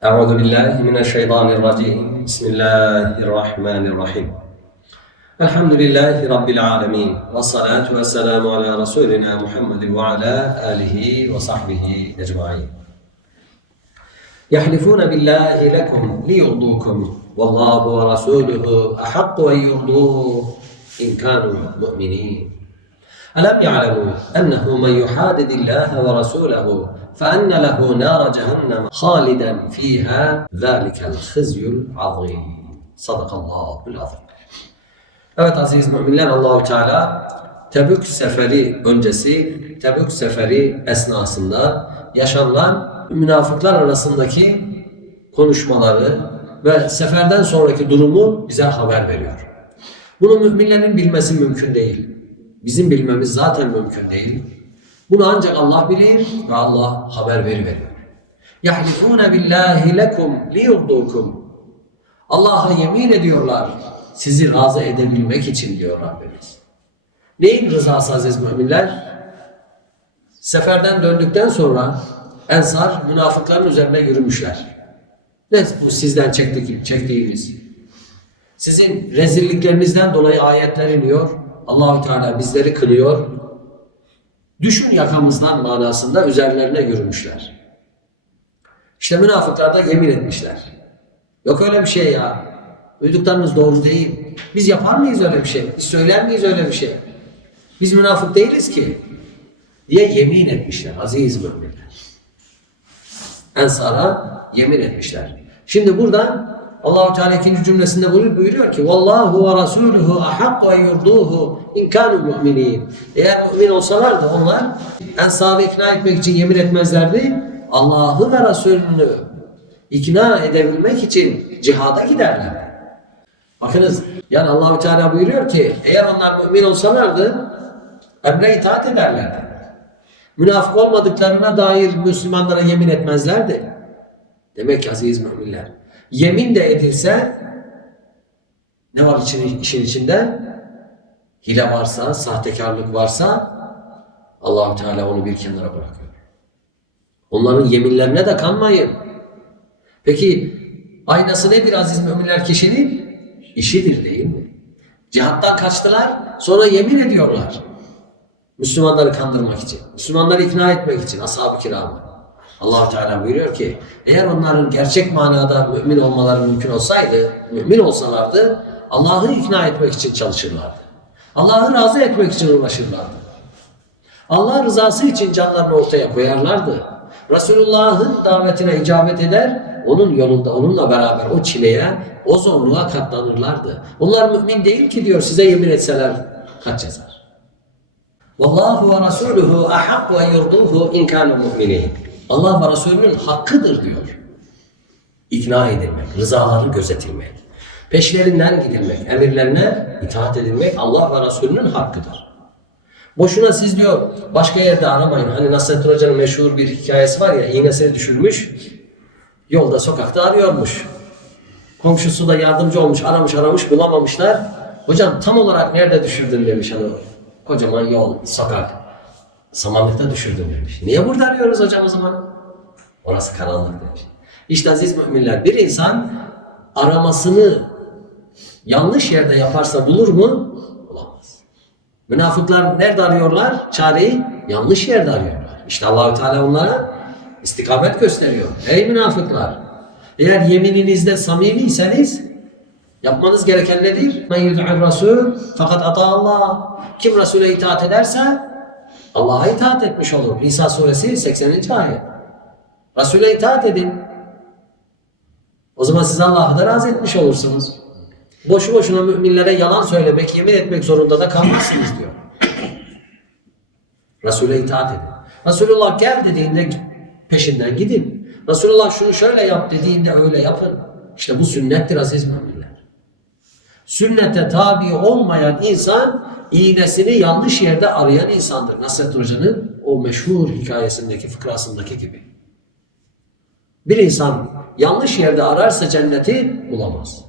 أعوذ بالله من الشيطان الرجيم. بسم الله الرحمن الرحيم. الحمد لله رب العالمين والصلاة والسلام على رسولنا محمد وعلى آله وصحبه أجمعين. يحلفون بالله لكم ليرضوكم والله ورسوله أحق أن يرضوه إن كانوا مؤمنين. ألم يعلموا أنه من يحادد الله ورسوله فأن له نار جهنم خالدا فيها ذلك الخزي العظيم صدق الله العظيم Evet aziz müminler Allahu Teala Tebük seferi öncesi Tebük seferi esnasında yaşanılan münafıklar arasındaki konuşmaları ve seferden sonraki durumu bize haber veriyor. Bunu müminlerin bilmesi mümkün değil. Bizim bilmemiz zaten mümkün değil. Bunu ancak Allah bilir ve Allah haber veriyor. Yahlifune billahi lekum liyurdukum. Allah'a yemin ediyorlar sizi razı edebilmek için diyor Rabbimiz. Neyin rızası aziz müminler? Seferden döndükten sonra Ensar münafıkların üzerine yürümüşler. Ne bu sizden çektik, çektiğimiz? Sizin rezilliklerinizden dolayı ayetler iniyor. Allahü Teala bizleri kınıyor. Düşün yakamızdan manasında üzerlerine yürümüşler. İşte münafıklar da yemin etmişler. Yok öyle bir şey ya. Duyduklarınız doğru değil. Biz yapar mıyız öyle bir şey? Biz söyler miyiz öyle bir şey? Biz münafık değiliz ki. Diye yemin etmişler aziz müminler. Ensara yemin etmişler. Şimdi burada Allahu Teala ikinci cümlesinde buyuruyor, buyuruyor ki Vallahu ve Rasuluhu ahakku en yurduhu in. Eğer mümin olsalardı onlar Ensar'ı ikna etmek için yemin etmezlerdi. Allah'ı ve Resulünü ikna edebilmek için cihada giderler. Bakınız yani Allahu Teala buyuruyor ki eğer onlar mümin olsalardı emre itaat ederlerdi. Münafık olmadıklarına dair Müslümanlara yemin etmezlerdi. Demek ki aziz müminler yemin de edilse ne var için, işin içinde? Hile varsa, sahtekarlık varsa Allahu Teala onu bir kenara bırakıyor. Onların yeminlerine de kanmayın. Peki aynası nedir aziz müminler kişinin? İşidir değil mi? Cihattan kaçtılar, sonra yemin ediyorlar. Müslümanları kandırmak için, Müslümanları ikna etmek için ashab-ı kiramı. Allah Teala buyuruyor ki eğer onların gerçek manada mümin olmaları mümkün olsaydı, mümin olsalardı Allah'ı ikna etmek için çalışırlardı. Allah'ı razı etmek için uğraşırlardı. Allah rızası için canlarını ortaya koyarlardı. Resulullah'ın davetine icabet eder, onun yolunda onunla beraber o çileye, o zorluğa katlanırlardı. Onlar mümin değil ki diyor size yemin etseler kaç yazar? Vallahu ve Resuluhu ahakku en yurduhu in kanu mu'minin. Allah ve Resulünün hakkıdır diyor. İkna edilmek, rızaları gözetilmek, peşlerinden gidilmek, emirlerine itaat edilmek Allah ve Resulünün hakkıdır. Boşuna siz diyor başka yerde aramayın. Hani Nasrettin Hoca'nın meşhur bir hikayesi var ya iğnesini düşürmüş. Yolda sokakta arıyormuş. Komşusu da yardımcı olmuş aramış aramış bulamamışlar. Hocam tam olarak nerede düşürdün demiş hani kocaman yol sokak. Samanlıkta düşürdüm demiş. Niye burada arıyoruz hocam o zaman? Orası karanlık demiş. İşte aziz müminler bir insan aramasını yanlış yerde yaparsa bulur mu? Bulamaz. Münafıklar nerede arıyorlar? Çareyi yanlış yerde arıyorlar. İşte Allahü Teala onlara istikamet gösteriyor. Ey münafıklar! Eğer yemininizde samimiyseniz yapmanız gereken nedir? Men yud'ur Resul fakat ata Allah. Kim Resul'e itaat ederse Allah'a itaat etmiş olur. Nisa suresi 80. ayet. Resul'e itaat edin. O zaman siz Allah'ı da razı etmiş olursunuz. Boşu boşuna müminlere yalan söylemek, yemin etmek zorunda da kalmazsınız diyor. Resul'e itaat edin. Resulullah gel dediğinde peşinden gidin. Resulullah şunu şöyle yap dediğinde öyle yapın. İşte bu sünnettir aziz müminler. Sünnete tabi olmayan insan iğnesini yanlış yerde arayan insandır. Nasrettin Hoca'nın o meşhur hikayesindeki, fıkrasındaki gibi. Bir insan yanlış yerde ararsa cenneti bulamaz.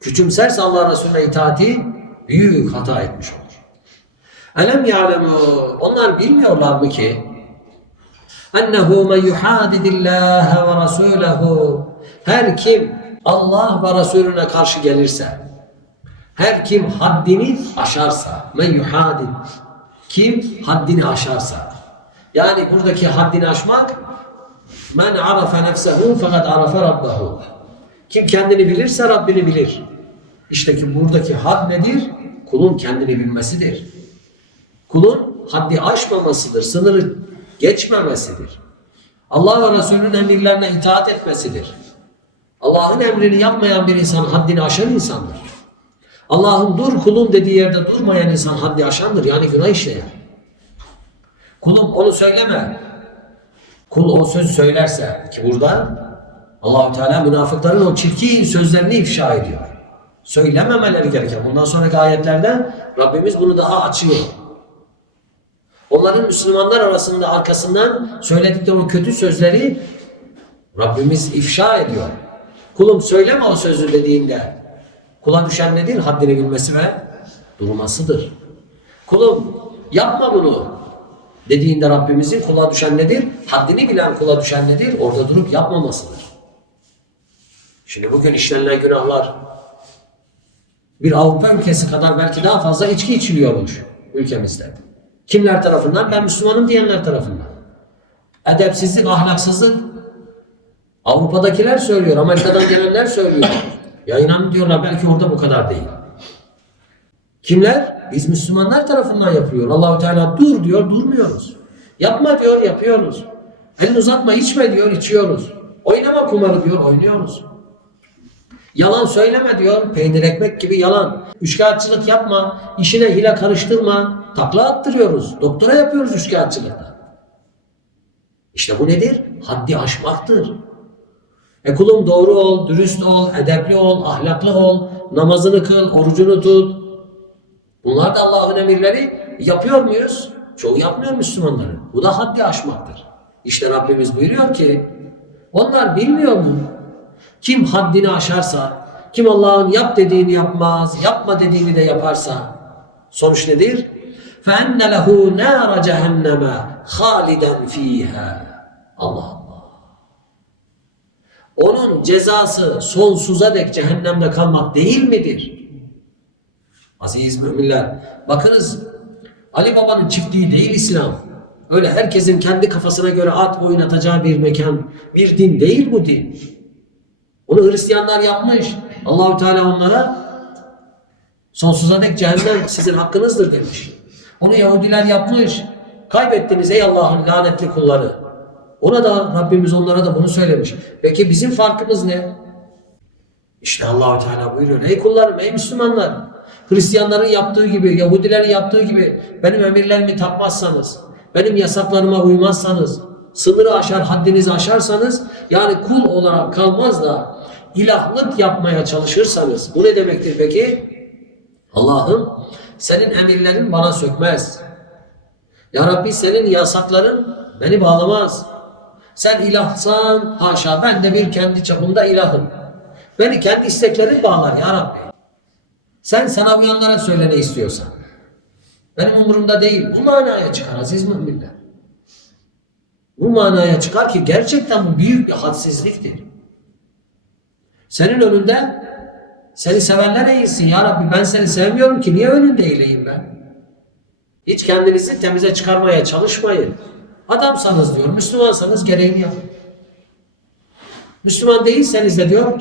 Küçümserse Allah Resulüne itaati büyük hata etmiş olur. Elem ya'lemu onlar bilmiyorlar mı ki Ennehu men yuhadidillaha ve rasulehu. Her kim Allah ve Resulüne karşı gelirse, her kim haddini aşarsa, men yuhadid. Kim haddini aşarsa. Yani buradaki haddini aşmak, men arafe nefsehu fakat arafe rabbehu. Kim kendini bilirse Rabbini bilir. İşte ki buradaki had nedir? Kulun kendini bilmesidir. Kulun haddi aşmamasıdır, sınırı geçmemesidir. Allah ve Resulünün emirlerine itaat etmesidir. Allah'ın emrini yapmayan bir insan haddini aşan insandır. Allah'ın dur kulum dediği yerde durmayan insan haddi aşandır. Yani günah işleyen. Kulum onu söyleme. Kul o sözü söylerse ki burada Allahu Teala münafıkların o çirkin sözlerini ifşa ediyor. Söylememeleri gereken. Bundan sonraki ayetlerde Rabbimiz bunu daha açıyor. Onların Müslümanlar arasında arkasından söyledikleri o kötü sözleri Rabbimiz ifşa ediyor. Kulum söyleme o sözü dediğinde kula düşen nedir? Haddini bilmesi ve durmasıdır. Kulum yapma bunu dediğinde Rabbimizin kula düşen nedir? Haddini bilen kula düşen nedir? Orada durup yapmamasıdır. Şimdi bugün işlenilen günahlar bir Avrupa ülkesi kadar belki daha fazla içki içiliyormuş ülkemizde. Kimler tarafından? Ben Müslümanım diyenler tarafından. Edepsizlik, ahlaksızlık Avrupa'dakiler söylüyor, Amerika'dan gelenler söylüyor. Ya inan diyorlar belki orada bu kadar değil. Kimler? Biz Müslümanlar tarafından yapıyor. Allahu Teala dur diyor, durmuyoruz. Yapma diyor, yapıyoruz. Elini uzatma, içme diyor, içiyoruz. Oynama kumarı diyor, oynuyoruz. Yalan söyleme diyor, peynir ekmek gibi yalan. Üçkağıtçılık yapma, işine hile karıştırma. Takla attırıyoruz. Doktora yapıyoruz üçkağıtçılıkta. İşte bu nedir? Haddi aşmaktır. E kulum doğru ol, dürüst ol, edepli ol, ahlaklı ol, namazını kıl, orucunu tut. Bunlar da Allah'ın emirleri yapıyor muyuz? Çoğu yapmıyor Müslümanların. Bu da haddi aşmaktır. İşte Rabbimiz buyuruyor ki onlar bilmiyor mu? Kim haddini aşarsa, kim Allah'ın yap dediğini yapmaz, yapma dediğini de yaparsa sonuç nedir? فَاَنَّ لَهُ نَارَ جَهَنَّمَ خَالِدًا ف۪يهَا Allah Allah. onun cezası sonsuza dek cehennemde kalmak değil midir? Aziz müminler, bakınız Ali Baba'nın çiftliği değil İslam. Öyle herkesin kendi kafasına göre at oynatacağı bir mekan, bir din değil bu din. Onu Hristiyanlar yapmış. Allahu Teala onlara sonsuza dek cehennem sizin hakkınızdır demiş. Onu Yahudiler yapmış. Kaybettiniz ey Allah'ın lanetli kulları. Ona da Rabbimiz onlara da bunu söylemiş. Peki bizim farkımız ne? İşte Allahu Teala buyuruyor. Ey kullarım, ey Müslümanlar. Hristiyanların yaptığı gibi, Yahudilerin yaptığı gibi benim emirlerimi takmazsanız, benim yasaklarıma uymazsanız, sınırı aşar, haddinizi aşarsanız, yani kul olarak kalmaz da ilahlık yapmaya çalışırsanız, bu ne demektir peki? Allah'ım senin emirlerin bana sökmez. Ya Rabbi senin yasakların beni bağlamaz. Sen ilahsan haşa ben de bir kendi çapımda ilahım. Beni kendi isteklerin bağlar ya Rabbi. Sen sana uyanlara söyle ne istiyorsan. Benim umurumda değil. Bu manaya çıkar aziz müminler. Bu manaya çıkar ki gerçekten bu büyük bir hadsizliktir. Senin önünde seni sevenler eğilsin ya Rabbi ben seni sevmiyorum ki niye önünde eğileyim ben? Hiç kendinizi temize çıkarmaya çalışmayın. Adamsanız diyor, Müslümansanız gereğini yapın. Müslüman değilseniz de diyor,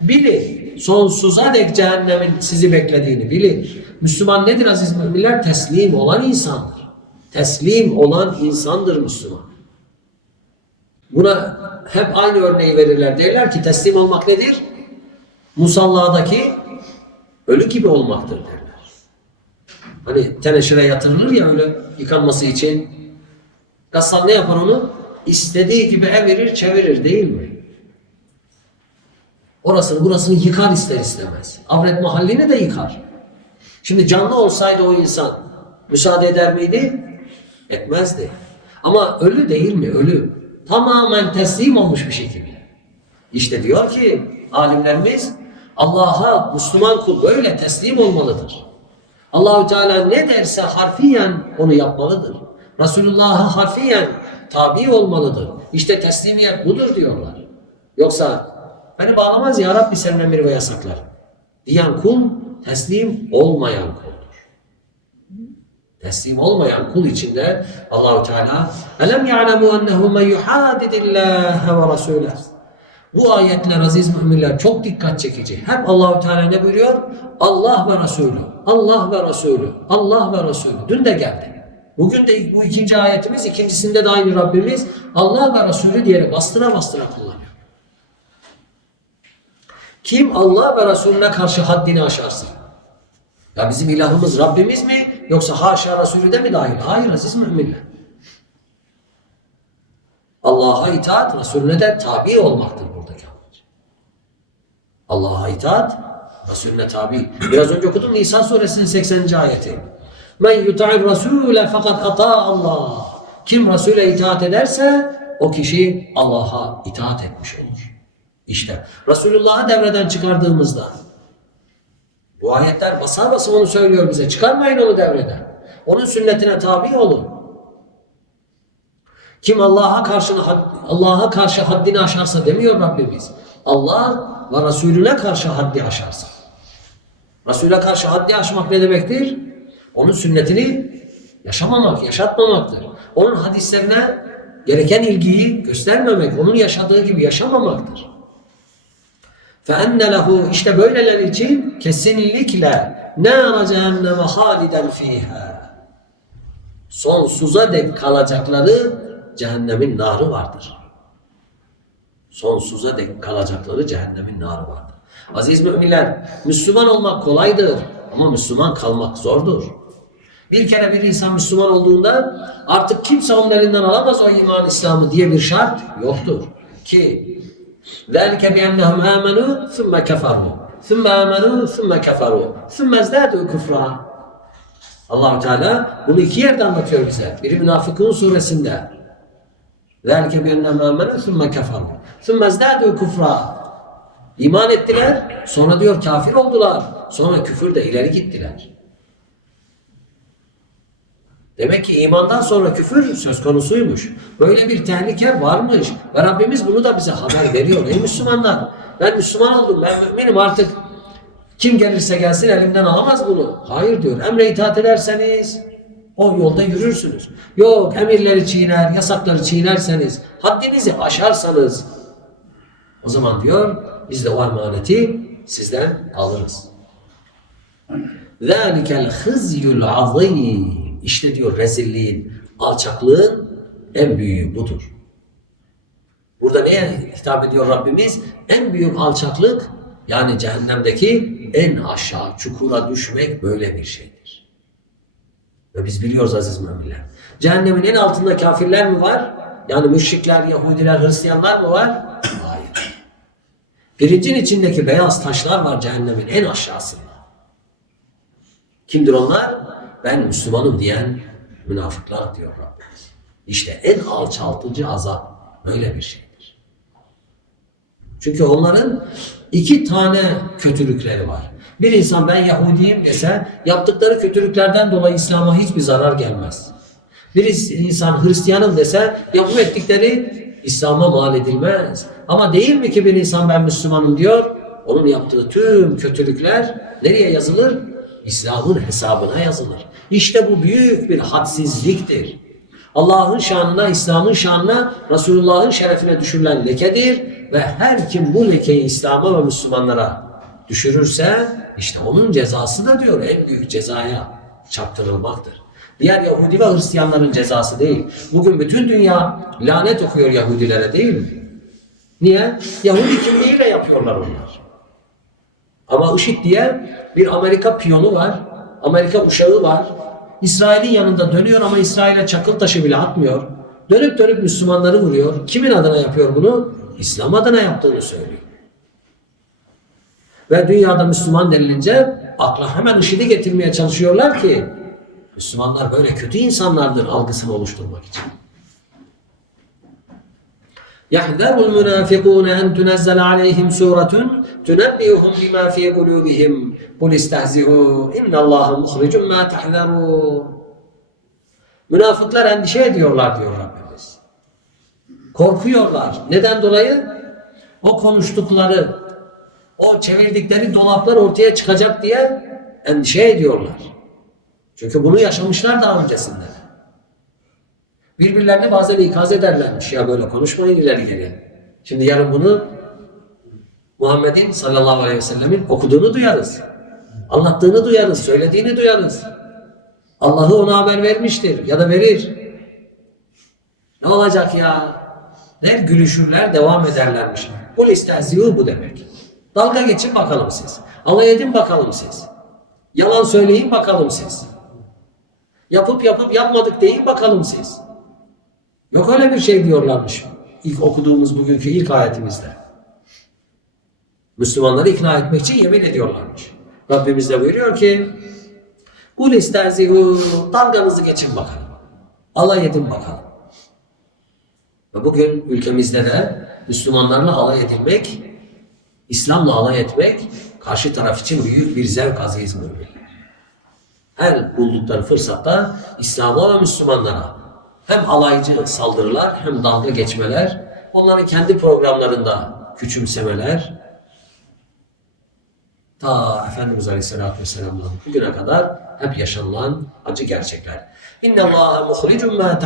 bilin sonsuza dek cehennemin sizi beklediğini bilin. Müslüman nedir aziz müminler? Teslim olan insandır. Teslim olan insandır Müslüman. Buna hep aynı örneği verirler. Derler ki teslim olmak nedir? Musalladaki ölü gibi olmaktır derler. Hani teneşire yatırılır ya öyle yıkanması için. Gassal ne yapar onu? İstediği gibi evirir çevirir değil mi? Orasını burasını yıkar ister istemez. Avret mahallini de yıkar. Şimdi canlı olsaydı o insan müsaade eder miydi? Etmezdi. Ama ölü değil mi? Ölü. Tamamen teslim olmuş bir şekilde. İşte diyor ki alimlerimiz Allah'a Müslüman kul böyle teslim olmalıdır. Allahu Teala ne derse harfiyen onu yapmalıdır. Resulullah'a harfiyen tabi olmalıdır. İşte teslimiyet budur diyorlar. Yoksa beni bağlamaz ya Rabbi senin emir ve yasaklar. Diyen kul teslim olmayan kuldur. Teslim olmayan kul içinde Allahu Teala elem ya'lemu ennehu men yuhadidillaha ve rasulahu bu ayetler aziz müminler çok dikkat çekici. Hep Allahu Teala ne buyuruyor? Allah ve Resulü. Allah ve Resulü. Allah ve Resulü. Dün de geldi. Bugün de bu ikinci ayetimiz, ikincisinde de aynı Rabbimiz Allah ve Resulü diyerek bastıra bastıra kullanıyor. Kim Allah ve Resulüne karşı haddini aşarsa, ya bizim ilahımız Rabbimiz mi yoksa haşa Resulü de mi dahil? Hayır aziz müminler. Allah'a itaat, Resulüne de tabi olmaktır buradaki amaç. Allah'a itaat, Resulüne tabi. Biraz önce okudum Nisa suresinin 80. ayeti. Men yuta'ir rasule fakat ata Allah. Kim Resul'e itaat ederse o kişi Allah'a itaat etmiş olur. İşte Resulullah'ı devreden çıkardığımızda bu ayetler basa basa onu söylüyor bize. Çıkarmayın onu devreden. Onun sünnetine tabi olun. Kim Allah'a karşı Allah'a karşı haddini aşarsa demiyor Rabbimiz. Allah ve Resulüne karşı haddi aşarsa. Resul'e karşı haddi aşmak ne demektir? Onun sünnetini yaşamamak, yaşatmamaktır. Onun hadislerine gereken ilgiyi göstermemek, onun yaşadığı gibi yaşamamaktır. فَاَنَّ لَهُ işte böyleler için kesinlikle نَارَ cehenneme haliden fiha. Sonsuza dek kalacakları cehennemin narı vardır. Sonsuza dek kalacakları cehennemin narı vardır. Aziz müminler, Müslüman olmak kolaydır ama Müslüman kalmak zordur. Bir kere bir insan Müslüman olduğunda artık kimse onun elinden alamaz o iman İslam'ı diye bir şart yoktur. Ki ذَلِكَ بِأَنَّهُمْ آمَنُوا ثُمَّ كَفَرُوا ثُمَّ آمَنُوا ثُمَّ كَفَرُوا ثُمَّ ازْدَادُوا كُفْرًا allah Teala bunu iki yerde anlatıyor bize. Biri Münafıkun suresinde. ذَلِكَ بِأَنَّهُمْ آمَنُوا ثُمَّ كَفَرُوا ثُمَّ ازْدَادُوا كُفْرًا İman ettiler, sonra diyor kafir oldular. Sonra küfürde ileri gittiler. Demek ki imandan sonra küfür söz konusuymuş. Böyle bir tehlike varmış. Ve Rabbimiz bunu da bize haber veriyor. Ey Müslümanlar ben Müslüman oldum ben müminim artık kim gelirse gelsin elimden alamaz bunu. Hayır diyor. Emre itaat ederseniz o yolda yürürsünüz. Yok emirleri çiğner, yasakları çiğnerseniz, haddinizi aşarsanız o zaman diyor biz de o emaneti sizden alırız. ذَٰلِكَ الْخِزْيُ الْعَظِيمِ işte diyor rezilliğin, alçaklığın en büyüğü budur. Burada neye hitap ediyor Rabbimiz? En büyük alçaklık yani cehennemdeki en aşağı çukura düşmek böyle bir şeydir. Ve biz biliyoruz aziz müminler. Cehennemin en altında kafirler mi var? Yani müşrikler, Yahudiler, Hristiyanlar mı var? Hayır. Pirincin içindeki beyaz taşlar var cehennemin en aşağısında. Kimdir onlar? Ben Müslümanım diyen münafıklar diyor Rabbimiz. İşte en alçaltıcı azap böyle bir şeydir. Çünkü onların iki tane kötülükleri var. Bir insan ben Yahudiyim dese yaptıkları kötülüklerden dolayı İslam'a hiçbir zarar gelmez. Bir insan Hristiyanım dese yapıp ettikleri İslam'a mal edilmez. Ama değil mi ki bir insan ben Müslümanım diyor, onun yaptığı tüm kötülükler nereye yazılır? İslam'ın hesabına yazılır. İşte bu büyük bir hadsizliktir. Allah'ın şanına, İslam'ın şanına, Resulullah'ın şerefine düşürülen lekedir ve her kim bu lekeyi İslam'a ve Müslümanlara düşürürse işte onun cezası da diyor en büyük cezaya çarptırılmaktır. Diğer Yahudi ve Hristiyanların cezası değil. Bugün bütün dünya lanet okuyor Yahudilere değil mi? Niye? Yahudi kimliğiyle yapıyorlar onlar. Ama IŞİD diye bir Amerika piyonu var. Amerika uşağı var. İsrail'in yanında dönüyor ama İsrail'e çakıl taşı bile atmıyor. Dönüp dönüp Müslümanları vuruyor. Kimin adına yapıyor bunu? İslam adına yaptığını söylüyor. Ve dünyada Müslüman denilince akla hemen IŞİD'i getirmeye çalışıyorlar ki Müslümanlar böyle kötü insanlardır algısını oluşturmak için. يحذر المنافقون أن تنزل عليهم سورة تنبئهم بما في قلوبهم قل استهزئوا إن الله مخرج ما تحذرون Münafıklar endişe ediyorlar diyor Rabbimiz. Korkuyorlar. Neden dolayı? O konuştukları, o çevirdikleri dolaplar ortaya çıkacak diye endişe ediyorlar. Çünkü bunu yaşamışlar daha öncesinde. Birbirlerini bazen ikaz ederlermiş. Ya böyle konuşmayın ileri geri. Şimdi yarın bunu Muhammed'in sallallahu aleyhi ve sellemin okuduğunu duyarız. Anlattığını duyarız, söylediğini duyarız. Allah'ı ona haber vermiştir ya da verir. Ne olacak ya? Der gülüşürler, devam ederlermiş. Bu listehziyu bu demek. Dalga geçin bakalım siz. Alay edin bakalım siz. Yalan söyleyin bakalım siz. Yapıp yapıp yapmadık deyin bakalım siz. Yok öyle bir şey diyorlarmış. İlk okuduğumuz bugünkü ilk ayetimizde. Müslümanları ikna etmek için yemin ediyorlarmış. Rabbimiz de buyuruyor ki Kul isterzihu dalganızı geçin bakalım. Alay edin bakalım. Ve bugün ülkemizde de Müslümanlarla alay edilmek, İslam'la alay etmek karşı taraf için büyük bir zevk aziz. Her buldukları fırsatta İslam'a ve Müslümanlara hem alaycı saldırılar hem dalga geçmeler, onların kendi programlarında küçümsemeler, ta Efendimiz Aleyhisselatü Vesselam'dan bugüne kadar hep yaşanılan acı gerçekler. İnne Allahe muhlicun ma.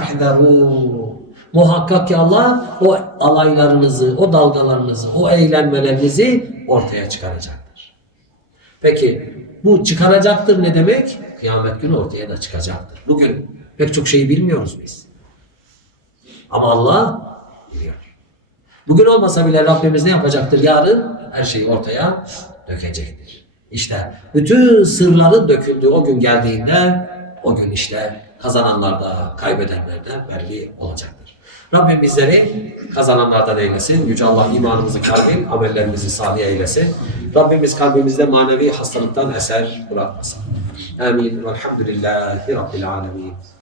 Muhakkak ki Allah o alaylarınızı, o dalgalarınızı, o eğlenmelerinizi ortaya çıkaracaktır. Peki bu çıkaracaktır ne demek? Kıyamet günü ortaya da çıkacaktır. Bugün pek çok şeyi bilmiyoruz biz. Ama Allah biliyor. Bugün olmasa bile Rabbimiz ne yapacaktır? Yarın her şeyi ortaya dökecektir. İşte bütün sırların döküldüğü o gün geldiğinde o gün işte kazananlar da kaybedenler de belli olacaktır. Rabbim bizleri kazananlardan eylesin. Yüce Allah imanımızı kalbin, amellerimizi salih eylesin. Rabbimiz kalbimizde manevi hastalıktan eser bırakmasın. Amin. Velhamdülillahi Rabbil alemin.